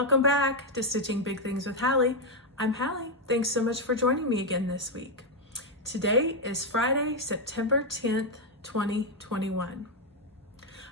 Welcome back to Stitching Big Things with Hallie. I'm Hallie. Thanks so much for joining me again this week. Today is Friday, September 10th, 2021.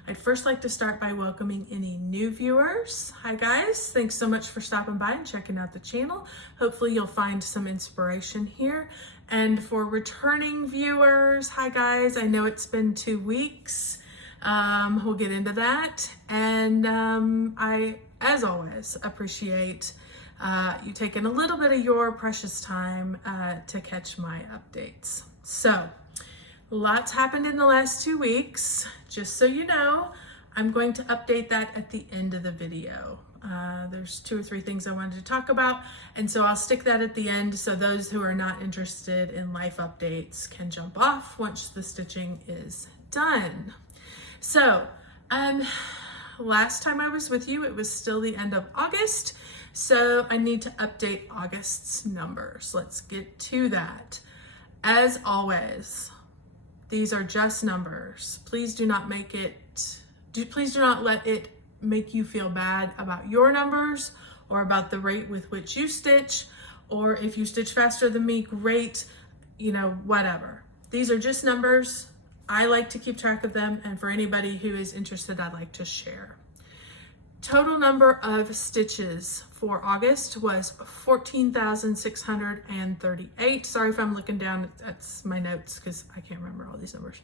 I'd first like to start by welcoming any new viewers. Hi guys, thanks so much for stopping by and checking out the channel. Hopefully you'll find some inspiration here. And for returning viewers, hi guys, I know it's been 2 weeks. We'll get into that. And I, as always, appreciate you taking a little bit of your precious time to catch my updates. So, lots happened in the last 2 weeks. Just so you know, I'm going to update that at the end of the video. There's 2 or 3 things I wanted to talk about, and so I'll stick that at the end so those who are not interested in life updates can jump off once the stitching is done. So, last time I was with you, it was still the end of August, so I need to update August's numbers. Let's get to that. As always, these are just numbers. Please do not let it make you feel bad about your numbers or about the rate with which you stitch, or if you stitch faster than me, great, whatever. These are just numbers. I like to keep track of them, and for anybody who is interested, I'd like to share. Total number of stitches for August was 14,638. Sorry if I'm looking down at my notes because I can't remember all these numbers.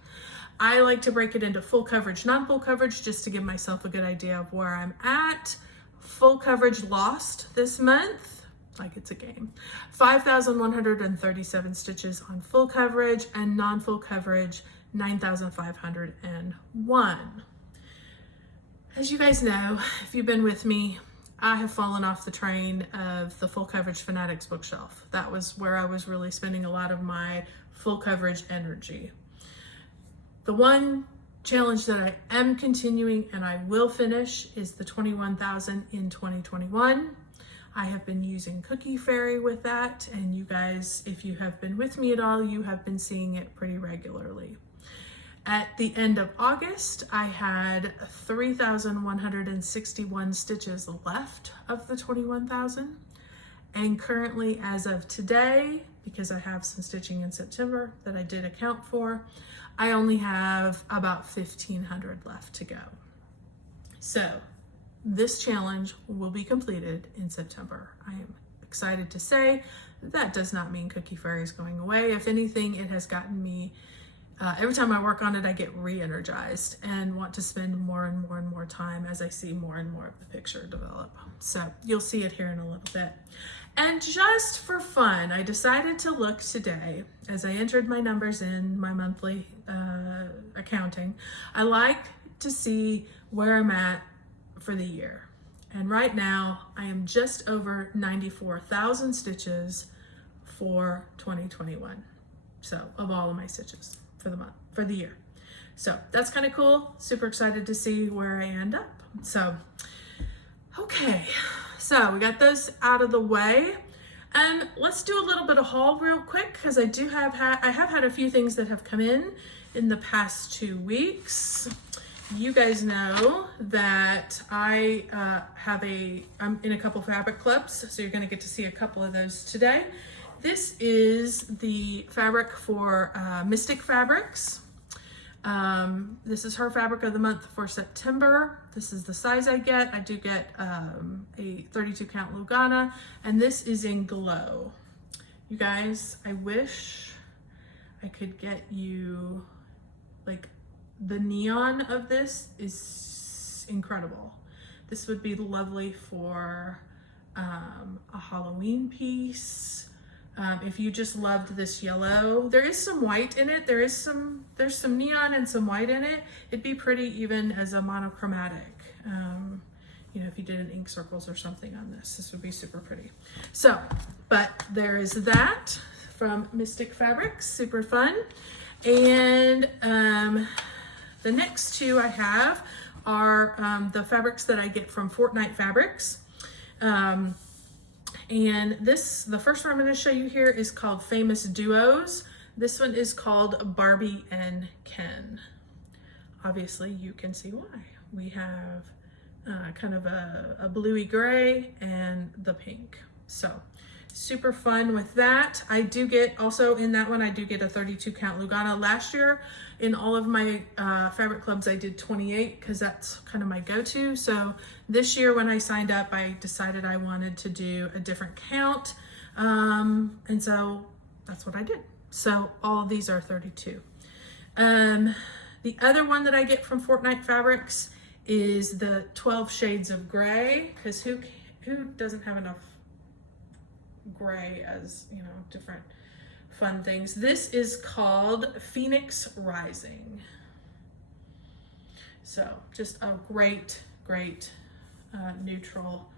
I like to break it into full coverage, non-full coverage, just to give myself a good idea of where I'm at. Full coverage lost this month, like it's a game. 5,137 stitches on full coverage, and non-full coverage 9,501. As you guys know, if you've been with me, I have fallen off the train of the Full Coverage Fanatics bookshelf. That was where I was really spending a lot of my full coverage energy. The one challenge that I am continuing and I will finish is the 21,000 in 2021. I have been using Cookie Fairy with that, and you guys, if you have been with me at all, you have been seeing it pretty regularly. At the end of August, I had 3,161 stitches left of the 21,000. And currently, as of today, because I have some stitching in September that I did account for, I only have about 1,500 left to go. So this challenge will be completed in September. I am excited to say that does not mean Cookie Fairy is going away. If anything, it has gotten me every time I work on it, I get re-energized and want to spend more and more and more time as I see more and more of the picture develop. So you'll see it here in a little bit. And just for fun, I decided to look today as I entered my numbers in my monthly accounting. I like to see where I'm at for the year. And right now I am just over 94,000 stitches for 2021. So of all of my stitches for the month, for the year. So that's kind of cool. Super excited to see where I end up. So, okay. So we got those out of the way. And let's do a little bit of haul real quick, because I have had a few things that have come in the past 2 weeks. You guys know that I'm in a couple fabric clubs, so you're gonna get to see a couple of those today. This is the fabric for Mystic Fabrics. This is her fabric of the month for September. This is the size I get. I do get a 32 count Lugana, and this is in Glow. You guys, I wish I could get you, like, the neon of this is incredible. This would be lovely for a Halloween piece. If you just loved this yellow, there is some white in it. There's some neon and some white in it. It'd be pretty even as a monochromatic. If you did an ink circles or something on this would be super pretty. So, but there is that from Mystic Fabrics, super fun. And the next 2 I have are the fabrics that I get from Fortnite Fabrics. And the first one I'm going to show you here is called Famous Duos. This one is called Barbie and Ken. Obviously, you can see why. We have kind of a bluey gray, and the pink. So super fun with that. I do get also in that one, I do get a 32 count Lugana. Last year in all of my fabric clubs, I did 28 because that's kind of my go-to. So this year when I signed up, I decided I wanted to do a different count. And so that's what I did. So all of these are 32. The other one that I get from Fortnite Fabrics is the 12 shades of gray, because who doesn't have enough gray as, you know, different fun things. This is called Phoenix Rising. So just a great neutral.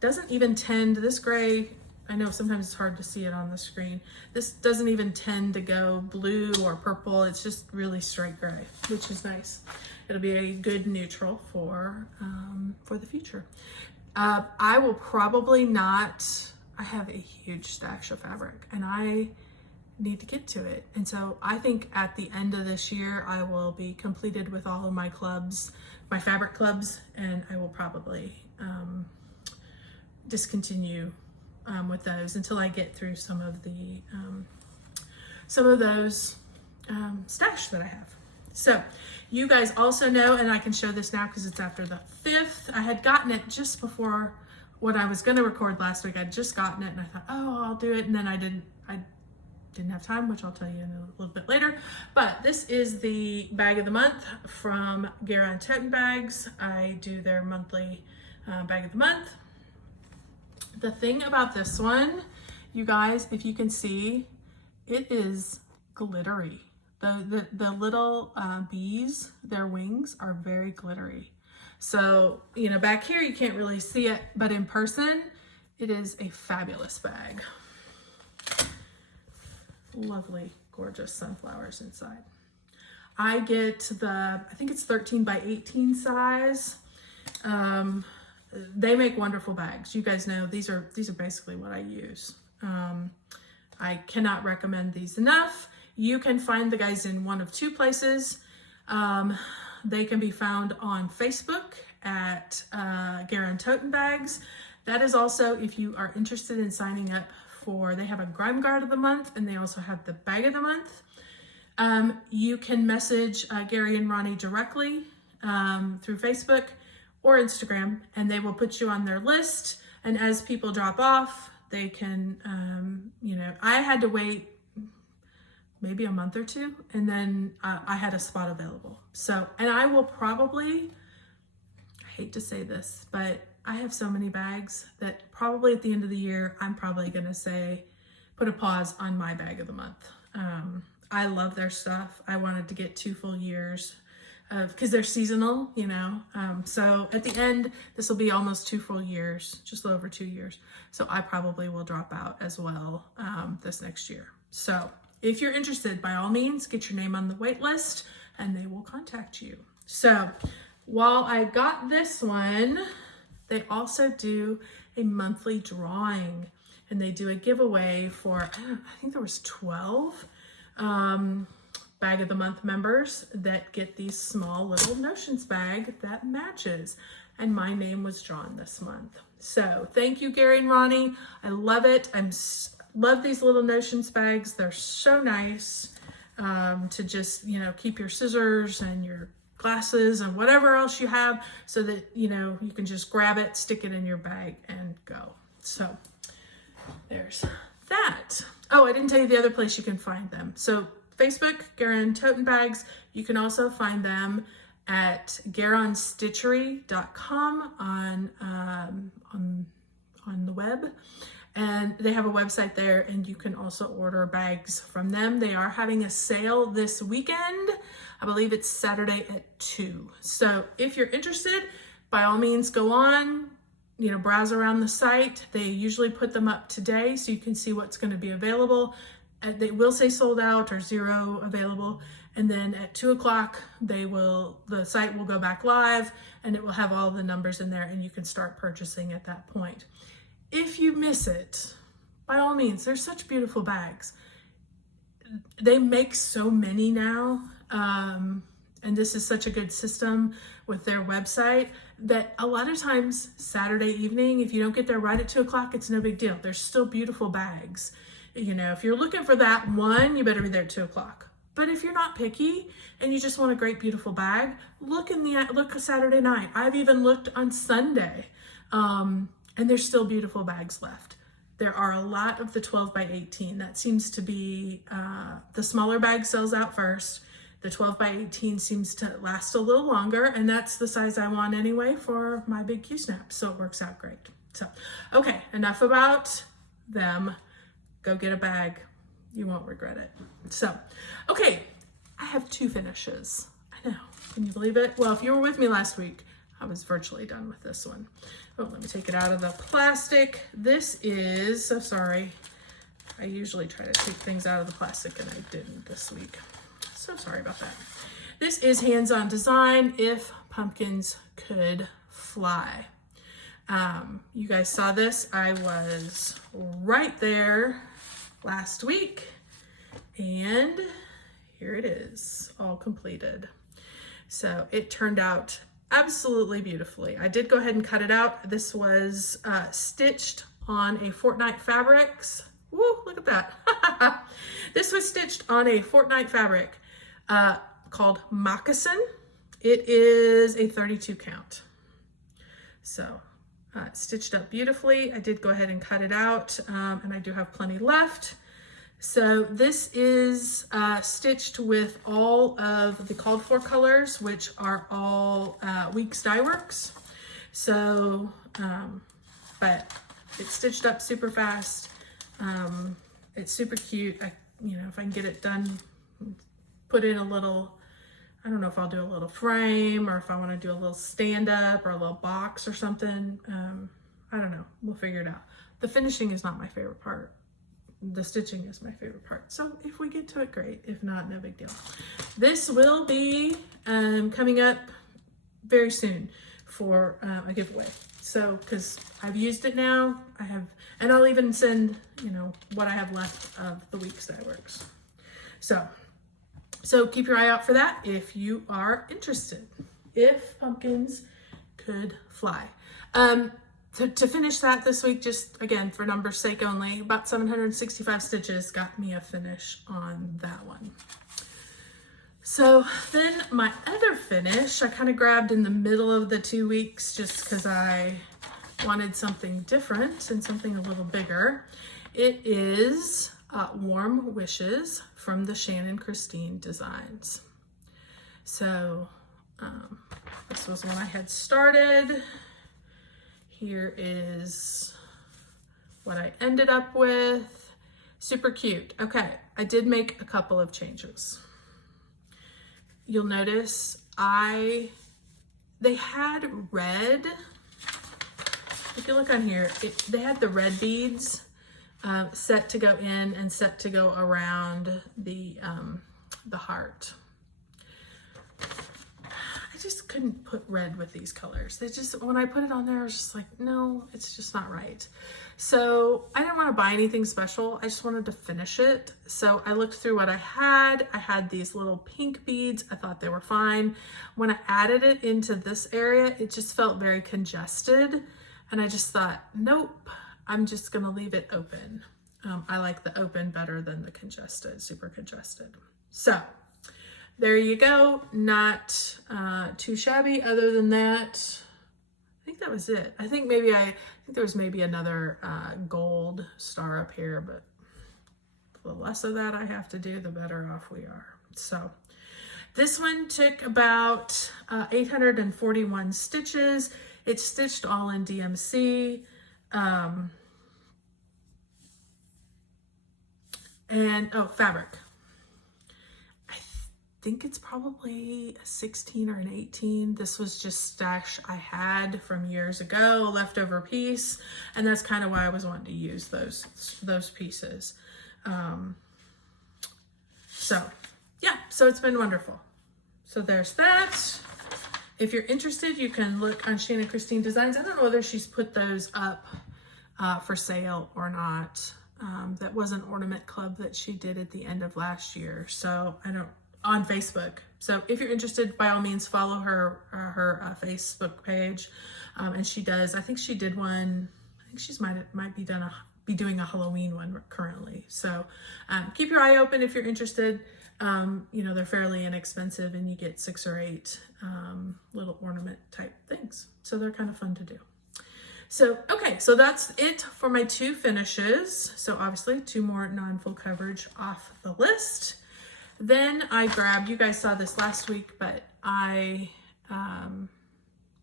Doesn't even tend, this gray, I know sometimes it's hard to see it on the screen. This doesn't even tend to go blue or purple. It's just really straight gray, which is nice. It'll be a good neutral for the future. I will probably not, I have a huge stash of fabric and I need to get to it. And so I think at the end of this year, I will be completed with all of my clubs, my fabric clubs, and I will probably discontinue with those until I get through some of those stash that I have. So you guys also know, and I can show this now because it's after the 5th. I had gotten it just before what I was going to record last week. I'd just gotten it and I thought, oh, I'll do it. And then I didn't have time, which I'll tell you in a little bit later. But this is the bag of the month from Garand Toten Bags. I do their monthly bag of the month. The thing about this one, you guys, if you can see, it is glittery. The little bees, their wings are very glittery. So, you know, back here you can't really see it, but in person, it is a fabulous bag. Lovely, gorgeous sunflowers inside. I get I think it's 13 by 18 size. They make wonderful bags. You guys know these are basically what I use. I cannot recommend these enough. You can find the guys in one of two places. They can be found on Facebook at Garand Toten Bags. That is also, if you are interested in signing up for, they have a Grime Guard of the month and they also have the bag of the month. You can message Gary and Ronnie directly through Facebook or Instagram, and they will put you on their list. And as people drop off, they can, you know, I had to wait maybe a month or two, and then I had a spot available. So, and I will probably, I hate to say this, but I have so many bags that probably at the end of the year, I'm probably gonna say, put a pause on my bag of the month. I love their stuff. I wanted to get 2 full years because they're seasonal, you know. So at the end, this will be almost 2 full years, just over 2 years. So I probably will drop out as well this next year. So if you're interested, by all means, get your name on the wait list and they will contact you. So while I got this one, they also do a monthly drawing and they do a giveaway for, I think there was 12 bag of the month members that get these small little notions bag that matches. And my name was drawn this month. So thank you, Gary and Ronnie. I love it. Love these little notions bags. They're so nice to just, you know, keep your scissors and your glasses and whatever else you have so that, you know, you can just grab it, stick it in your bag and go. So there's that. Oh, I didn't tell you the other place you can find them. So Facebook, Garand Toten Bags. You can also find them at garandstitchery.com on the web. And they have a website there and you can also order bags from them. They are having a sale this weekend. I believe it's Saturday at 2. So if you're interested, by all means go on, you know, browse around the site. They usually put them up today so you can see what's going to be available. They will say sold out or 0 available. And then at 2 o'clock, the site will go back live and it will have all the numbers in there and you can start purchasing at that point. If you miss it, by all means, they're such beautiful bags. They make so many now. And this is such a good system with their website that a lot of times Saturday evening, if you don't get there right at 2 o'clock, it's no big deal. There's still beautiful bags. You know, if you're looking for that one, you better be there at 2 o'clock. But if you're not picky and you just want a great, beautiful bag, look Saturday night. I've even looked on Sunday, and there's still beautiful bags left. There are a lot of the 12 by 18. That seems to be, the smaller bag sells out first. The 12 by 18 seems to last a little longer, and that's the size I want anyway for my big Q-snap, so it works out great. So, okay, enough about them. Go get a bag. You won't regret it. So, okay, I have 2 finishes. I know, can you believe it? Well, if you were with me last week, I was virtually done with this one. Oh, let me take it out of the plastic. This is, so sorry. I usually try to take things out of the plastic and I didn't this week. So sorry about that. This is Hands-On Design, If Pumpkins Could Fly. You guys saw this. I was right there last week, and here it is, all completed. So it turned out absolutely beautifully. I did go ahead and cut it out. This was stitched on a Fortnite Fabrics. Woo, look at that. This was stitched on a Fortnite fabric called Moccasin. It is a 32 count. So stitched up beautifully. I did go ahead and cut it out, and I do have plenty left. So this is stitched with all of the called for colors, which are all WIPS Dye Works. So, but it's stitched up super fast. It's super cute. If I can get it done, put in a little, I don't know if I'll do a little frame or if I want to do a little stand up or a little box or something. I don't know. We'll figure it out. The finishing is not my favorite part. The stitching is my favorite part. So if we get to it, great. If not, no big deal. This will be coming up very soon for a giveaway. So, because I've used it now, and I'll even send, what I have left of the WIPS Dye Works. So keep your eye out for that if you are interested. If Pumpkins Could Fly. To finish that this week, just again, for numbers' sake only, about 765 stitches got me a finish on that one. So then my other finish, I kind of grabbed in the middle of the 2 weeks just because I wanted something different and something a little bigger. It is Warm Wishes from the Shannon Christine Designs. So this was when I had started. Here is what I ended up with. Super cute. Okay, I did make a couple of changes. You'll notice they had red. If you look on here, they had the red beads set to go in and set to go around the heart. I just couldn't put red with these colors. When I put it on there, I was just like, no, it's just not right. So I didn't want to buy anything special. I just wanted to finish it. So I looked through what I had. I had these little pink beads. I thought they were fine. When I added it into this area, it just felt very congested. And I just thought, nope, I'm just going to leave it open. I like the open better than the congested, super congested. So there you go. Not too shabby. Other than that, I think that was it. I think there was maybe another gold star up here, but the less of that I have to do, the better off we are. So this one took about 841 stitches. It's stitched all in DMC. Fabric. I think it's probably a 16 or an 18. This was just stash I had from years ago, leftover piece, and that's kind of why I was wanting to use those pieces. So it's been wonderful. So there's that. If you're interested, you can look on Shannon Christine Designs. I don't know whether she's put those up for sale or not. That was an ornament club that she did at the end of last year. So on Facebook. So if you're interested, by all means, follow her Facebook page. And she does, I think she did one, I think she's might be doing a Halloween one currently. So keep your eye open if you're interested. You know, they're fairly inexpensive and you get 6 or 8 little ornament type things. So they're kind of fun to do. So, okay, so that's it for my 2 finishes. So obviously 2 more non-full coverage off the list. Then I grabbed, you guys saw this last week, but I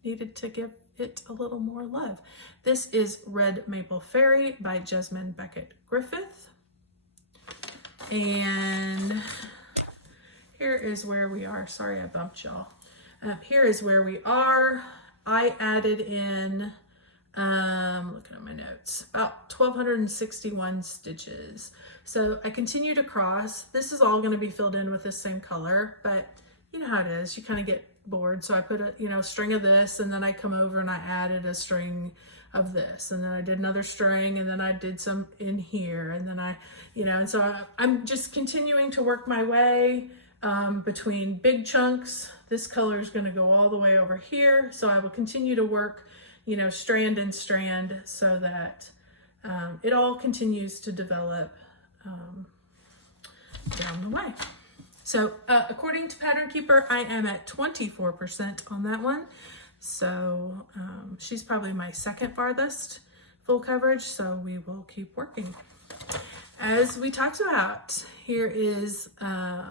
needed to give it a little more love. This is Red Maple Fairy by Jasmine Beckett-Griffith. And here is where we are. Sorry, I bumped y'all. Here is where we are. I added in, looking at my notes, about 1,261 stitches. So I continued across. This is all going to be filled in with the same color, but you know how it is. You kind of get bored. So I put a string of this, and then I come over and I added a string of this, and then I did another string, and then I did some in here, and then and so I'm just continuing to work my way between big chunks. This color is going to go all the way over here. So I will continue to work, strand and strand so that it all continues to develop down the way. So according to Pattern Keeper, I am at 24% on that one. So she's probably my second farthest full coverage. So we will keep working. As we talked about, here is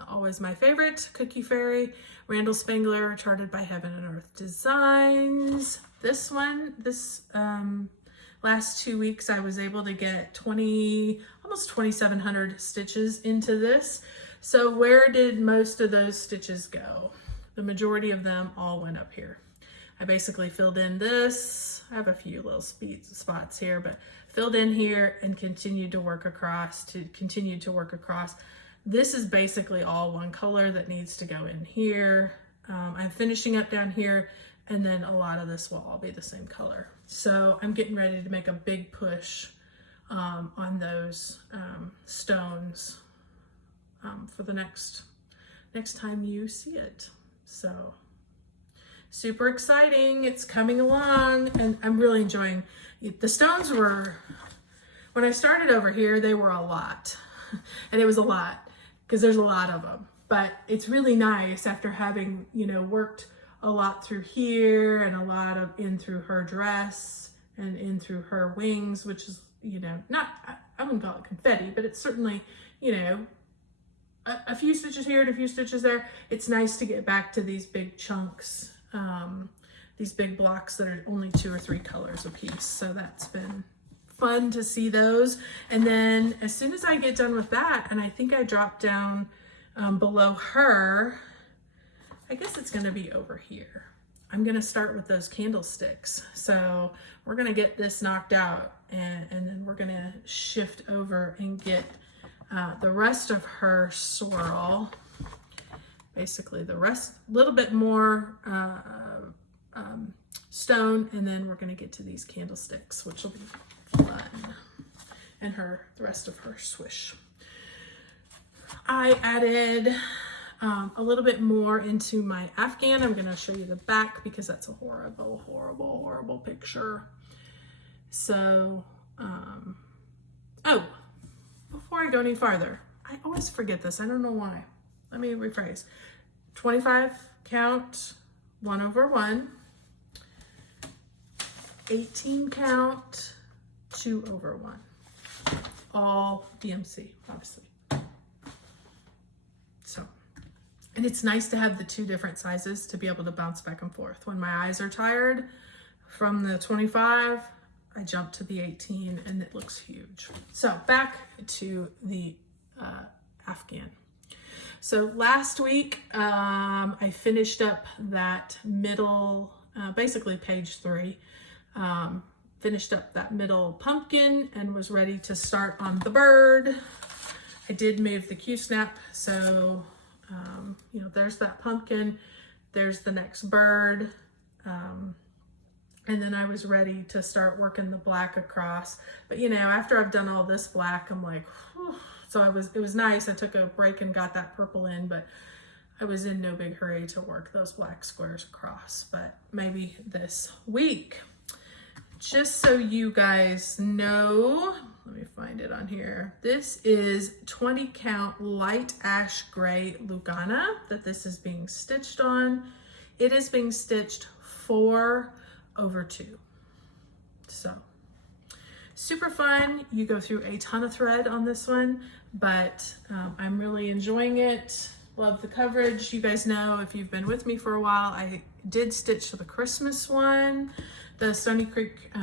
always my favorite, Cookie Fairy, Randal Spangler, Charted by Heaven and Earth Designs. This one, last 2 weeks, I was able to get almost 2,700 stitches into this. So where did most of those stitches go? The majority of them all went up here. I basically filled in this. I have a few little spots here, but filled in here and continued to work across, This is basically all one color that needs to go in here. I'm finishing up down here, and then a lot of this will all be the same color. So I'm getting ready to make a big push on those stones for the next time you see it. So super exciting. It's coming along, and I'm really enjoying it. The stones were, when I started over here, they were a lot. And it was a lot because there's a lot of them. But it's really nice after having, worked a lot through here and a lot of in through her dress and in through her wings, which is, not, I wouldn't call it confetti, but it's certainly, a few stitches here and a few stitches there. It's nice to get back to these big chunks, these big blocks that are only 2 or 3 colors a piece. So that's been fun to see those. And then as soon as I get done with that, and I think I dropped down below her, I guess it's going to be over here. I'm going to start with those candlesticks. So we're going to get this knocked out, and then we're going to shift over and get the rest of her swirl, basically the rest, a little bit more stone, and then we're going to get to these candlesticks, which will be fun, and the rest of her swish. I added a little bit more into my Afghan. I'm going to show you the back because that's a horrible, horrible, horrible picture. So, before I go any farther, I always forget this. I don't know why. Let me rephrase. 25 count, 1/1. 18 count, 2/1. All DMC, obviously. So, and it's nice to have the 2 different sizes to be able to bounce back and forth. When my eyes are tired from the 25, I jump to the 18 and it looks huge. So back to the Afghan. So last week, I finished up that middle, basically page 3, finished up that middle pumpkin and was ready to start on the bird. I did move the Q-snap, so there's that pumpkin, there's the next bird, and then I was ready to start working the black across. But after I've done all this black, I'm like, whew. So it was nice. I took a break and got that purple in, but I was in no big hurry to work those black squares across, but maybe this week. Just so you guys know, let me find it on here. This is 20 count light ash gray Lugana that this is being stitched on. It is being stitched 4/2. So super fun. You go through a ton of thread on this one, but I'm really enjoying it. Love the coverage. You guys know, if you've been with me for a while, I did stitch the Christmas one, the Stoney Creek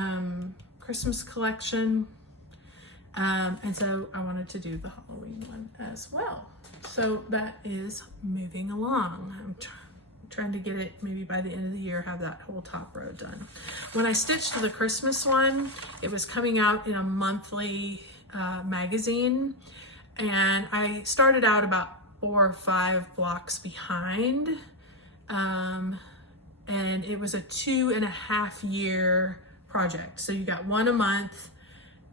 Christmas collection. And so I wanted to do the Halloween one as well. So that is moving along. I'm trying to get it maybe by the end of the year, have that whole top row done. When I stitched the Christmas one, it was coming out in a monthly magazine, and I started out about 4 or 5 blocks behind, and it was a 2.5 year project. So you got one a month.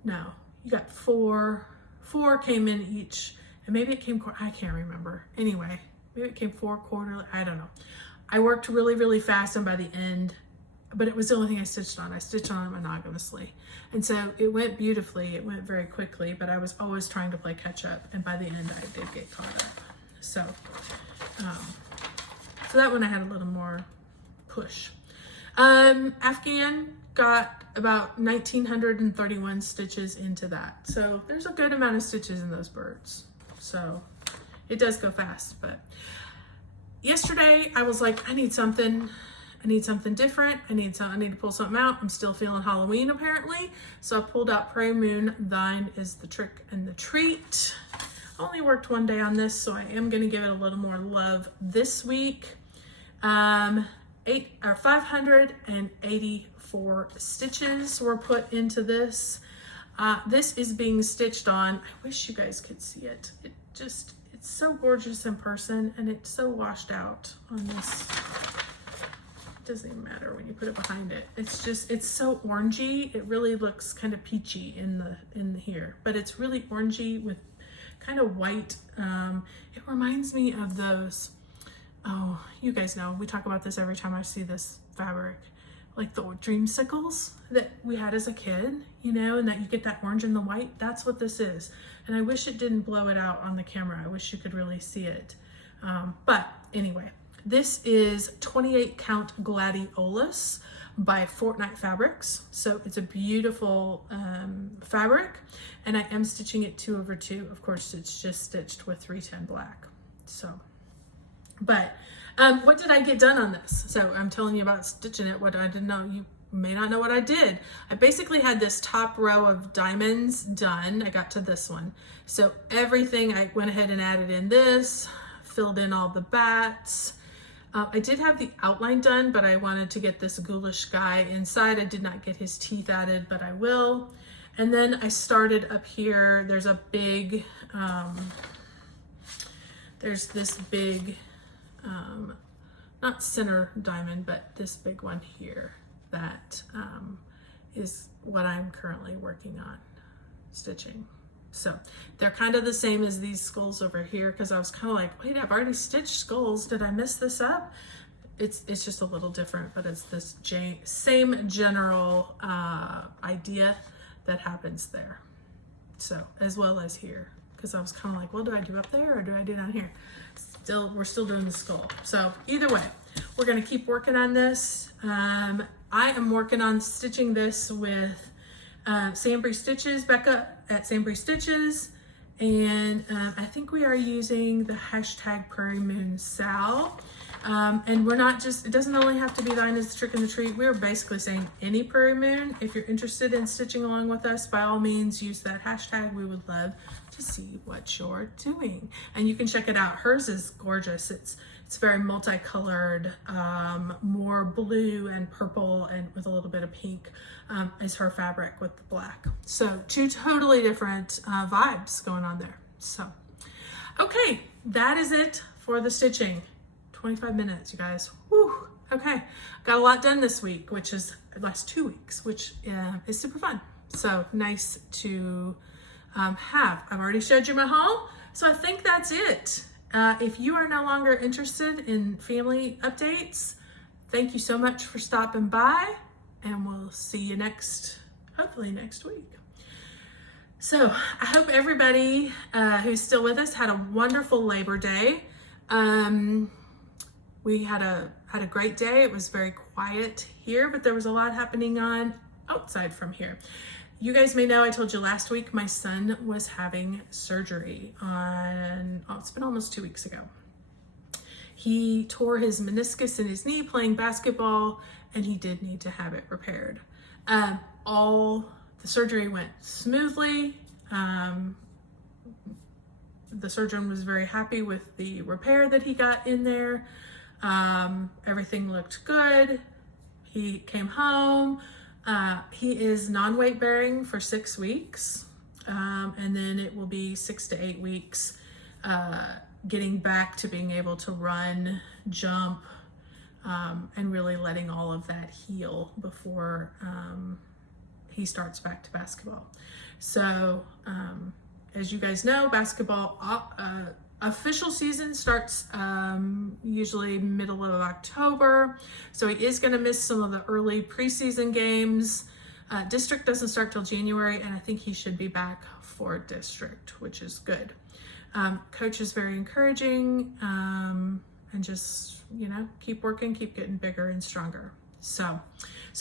No, you got 4 came in each, and maybe it came, I can't remember. Anyway, maybe it came 4 quarterly, I don't know. I worked really, really fast, and by the end, but it was the only thing I stitched on. I stitched on it monogamously. And so it went beautifully, it went very quickly, but I was always trying to play catch up, and by the end I did get caught up. So, so that one I had a little more push. Afghan got about 1,931 stitches into that. So there's a good amount of stitches in those birds. So it does go fast, but yesterday I was like, I need something different. I need to pull something out. I'm still feeling Halloween apparently. So I pulled out Prairie Moon, Thine is the Trick and the Treat. I only worked one day on this, so I am gonna give it a little more love this week. 584 stitches were put into this. This is being stitched on, I wish you guys could see it. It's so gorgeous in person, and it's so washed out on this. It doesn't even matter when you put it behind it. It's so orangey. It really looks kind of peachy in the here, but it's really orangey with kind of white. It reminds me of those, oh, you guys know, we talk about this every time I see this fabric, like the dreamsicles that we had as a kid, you know, and that you get that orange and the white. That's what this is. And I wish it didn't blow it out on the camera. I wish you could really see it. But anyway, this is 28 count Gladiolus by Fortnite Fabrics. So it's a beautiful fabric, and I am stitching it 2/2. Of course, it's just stitched with 310 black. So, but what did I get done on this? So I'm telling you about stitching it. What I didn't know, you may not know what I did. I basically had this top row of diamonds done. I got to this one. So everything, I went ahead and added in this, filled in all the bats. I did have the outline done, but I wanted to get this ghoulish guy inside. I did not get his teeth added, but I will. And then I started up here. There's a big, there's this big, not center diamond, but this big one here that is what I'm currently working on stitching. So they're kind of the same as these skulls over here, because I was kind of like, wait, I've already stitched skulls. Did I mess this up? It's just a little different, but it's this same general idea that happens there. So as well as here, because I was kind of like, well, do I do up there or do I do down here? We're still doing the skull. So either way, we're gonna keep working on this. I am working on stitching this with Sambry Stitches, Becca at Sambry Stitches, and I think we are using the hashtag Prairie Moon Sal. And we're not just, it doesn't only have to be Thine is the Trick and the Treat. We're basically saying any Prairie Moon. If you're interested in stitching along with us, by all means use that hashtag. We would love to see what you're doing. And you can check it out. Hers is gorgeous. It's very multicolored, more blue and purple and with a little bit of pink is her fabric with the black. So 2 totally different vibes going on there. So, okay, that is it for the stitching. 25 minutes, you guys. Whew. Okay, got a lot done this week, which is the last 2 weeks, which is super fun. So nice to have. I've already showed you my haul, so I think that's it. If you are no longer interested in family updates, thank you so much for stopping by, and we'll see you hopefully next week. So I hope everybody who's still with us had a wonderful Labor Day. We had a great day. It was very quiet here, but there was a lot happening on outside from here. You guys may know, I told you last week, my son was having surgery it's been almost 2 weeks ago. He tore his meniscus in his knee playing basketball, and he did need to have it repaired. The surgery went smoothly. The surgeon was very happy with the repair that he got in there. Everything looked good. He came home. He is non-weight bearing for 6 weeks. And then it will be 6 to 8 weeks getting back to being able to run, jump, and really letting all of that heal before he starts back to basketball. So as you guys know, basketball official season starts usually middle of October. So he is going to miss some of the early preseason games. District doesn't start till January, and I think he should be back for district, which is good. Coach is very encouraging, and just, keep working, keep getting bigger and stronger. So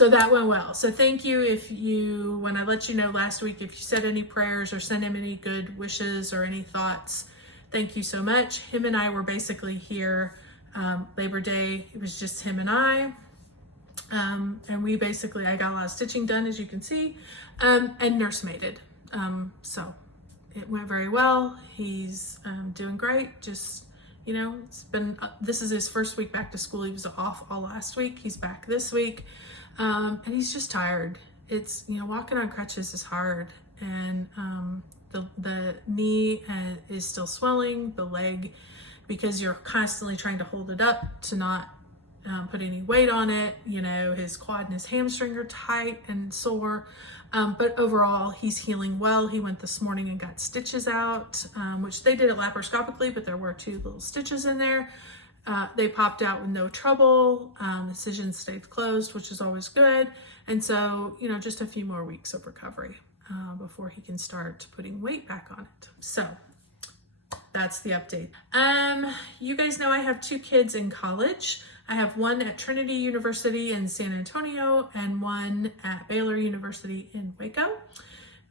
that went well. So thank you. When I let you know last week, if you said any prayers or sent him any good wishes or any thoughts, thank you so much. Him and I were basically here Labor Day. It was just him and I. And I got a lot of stitching done, as you can see, and nursemaided. So it went very well. He's doing great. Just, this is his first week back to school. He was off all last week. He's back this week. And he's just tired. It's, walking on crutches is hard. And the knee is still swelling, the leg, because you're constantly trying to hold it up to not put any weight on it. His quad and his hamstring are tight and sore. But overall, he's healing well. He went this morning and got stitches out, which they did it laparoscopically, but there were 2 little stitches in there. They popped out with no trouble. Incision stayed closed, which is always good. And so, just a few more weeks of recovery before he can start putting weight back on it. So that's the update. You guys know I have 2 kids in college. I have one at Trinity University in San Antonio and one at Baylor University in Waco.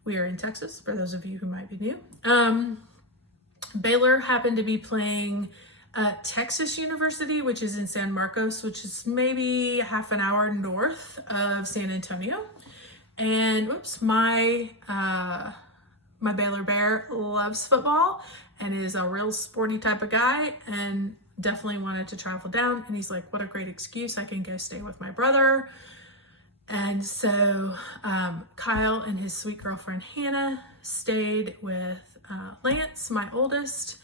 We are in Texas, for those of you who might be new. Baylor happened to be playing Texas University, which is in San Marcos, which is maybe half an hour north of San Antonio. And my Baylor Bear loves football and is a real sporty type of guy, and definitely wanted to travel down. And he's like, what a great excuse. I can go stay with my brother. And so Kyle and his sweet girlfriend Hannah stayed with Lance, my oldest,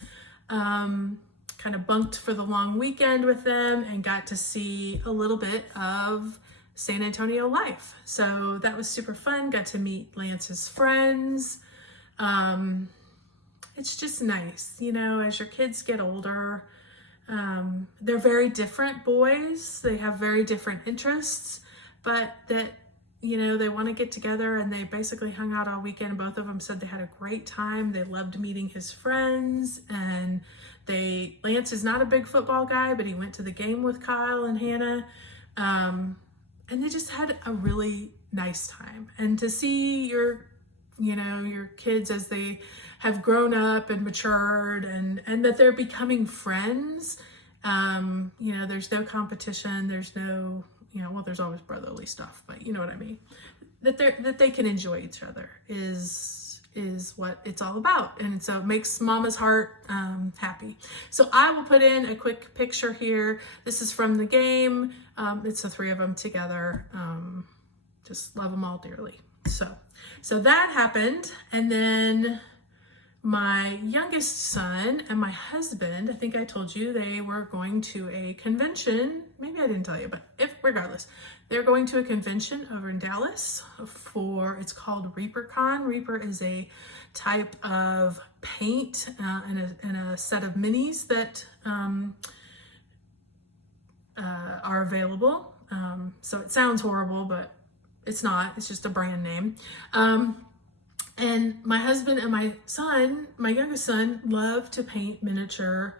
kind of bunked for the long weekend with them and got to see a little bit of San Antonio life. So that was super fun. Got to meet Lance's friends. It's just nice, as your kids get older. They're very different boys. They have very different interests, but that, they want to get together, and they basically hung out all weekend. Both of them said they had a great time. They loved meeting his friends, and Lance is not a big football guy, but he went to the game with Kyle and Hannah. And they just had a really nice time. And to see your kids as they have grown up and matured, and that they're becoming friends. There's no competition. There's no, there's always brotherly stuff, but you know what I mean? That they can enjoy each other is what it's all about. And so it makes mama's heart happy. So I will put in a quick picture here. This is from the game. It's the 3 of them together. Just love them all dearly. So that happened. And then my youngest son and my husband, I think I told you, they were going to a convention. Maybe I didn't tell you, but regardless, they're going to a convention over in Dallas it's called ReaperCon. Reaper is a type of paint and a set of minis that are available. So it sounds horrible, but it's not. It's just a brand name. And my husband and my son, my youngest son, love to paint miniature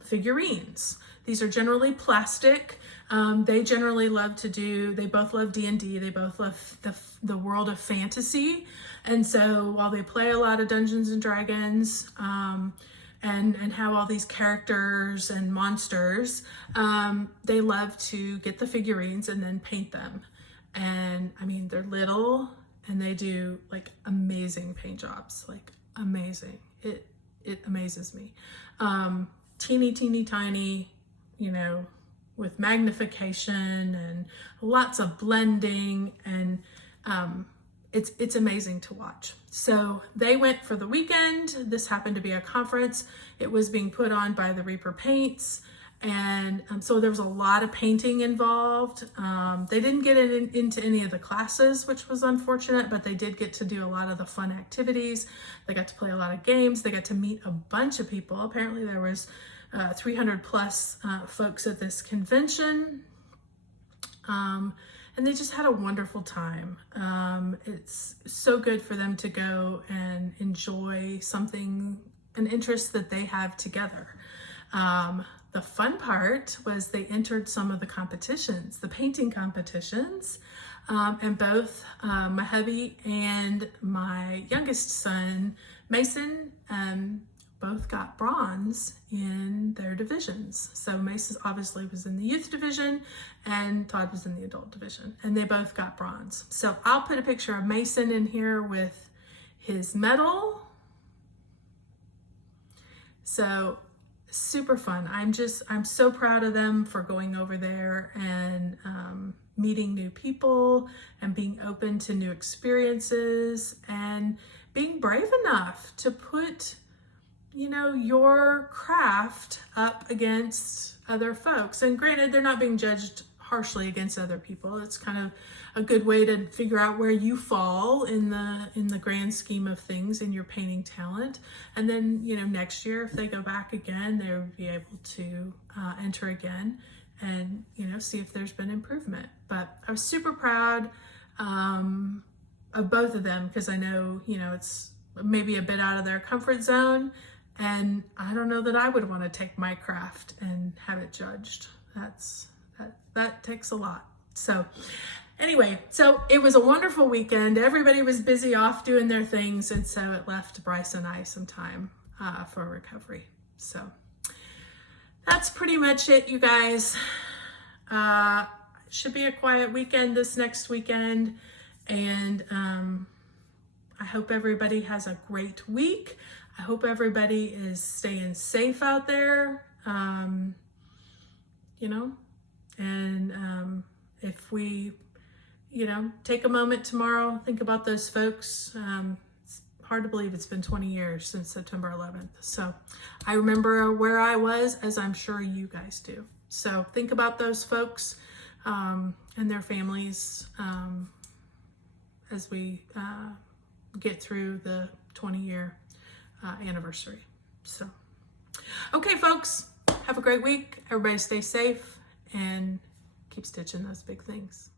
figurines. These are generally plastic. They generally love to do, they both love D&D. They both love the world of fantasy. And so while they play a lot of Dungeons and Dragons, and have all these characters and monsters, they love to get the figurines and then paint them. And I mean, they're little and they do like amazing paint jobs, like amazing. It amazes me. Teeny tiny, you know, with magnification and lots of blending, and it's amazing to watch. So they went for the weekend. This happened to be a conference. It was being put on by the Reaper Paints. And so there was a lot of painting involved. They didn't get into any of the classes, which was unfortunate, but they did get to do a lot of the fun activities. They got to play a lot of games. They got to meet a bunch of people. Apparently there was 300 plus folks at this convention. And they just had a wonderful time. It's so good for them to go and enjoy an interest that they have together. The fun part was they entered some of the competitions, the painting competitions, and both my hubby and my youngest son, Mason, both got bronze in their divisions. So Mason obviously was in the youth division and Todd was in the adult division, and they both got bronze. So I'll put a picture of Mason in here with his medal. So super fun. I'm so proud of them for going over there and meeting new people and being open to new experiences and being brave enough to put, you know, your craft up against other folks. And granted, they're not being judged harshly against other people. It's kind of a good way to figure out where you fall in the grand scheme of things in your painting talent. And then, you know, next year, if they go back again, they'll be able to enter again and, you know, see if there's been improvement. But I was super proud of both of them, because I know, you know, it's maybe a bit out of their comfort zone. And I don't know that I would want to take my craft and have it judged. That takes a lot. So anyway, so it was a wonderful weekend. Everybody was busy off doing their things. And so it left Bryce and I some time for recovery. So that's pretty much it, you guys. Should be a quiet weekend this next weekend. And I hope everybody has a great week. I hope everybody is staying safe out there, you know, and if we, you know, take a moment tomorrow, think about those folks. It's hard to believe it's been 20 years since September 11th. So I remember where I was, as I'm sure you guys do. So think about those folks and their families as we get through the 20-year anniversary. So, okay, folks, have a great week. Everybody stay safe and keep stitching those big things.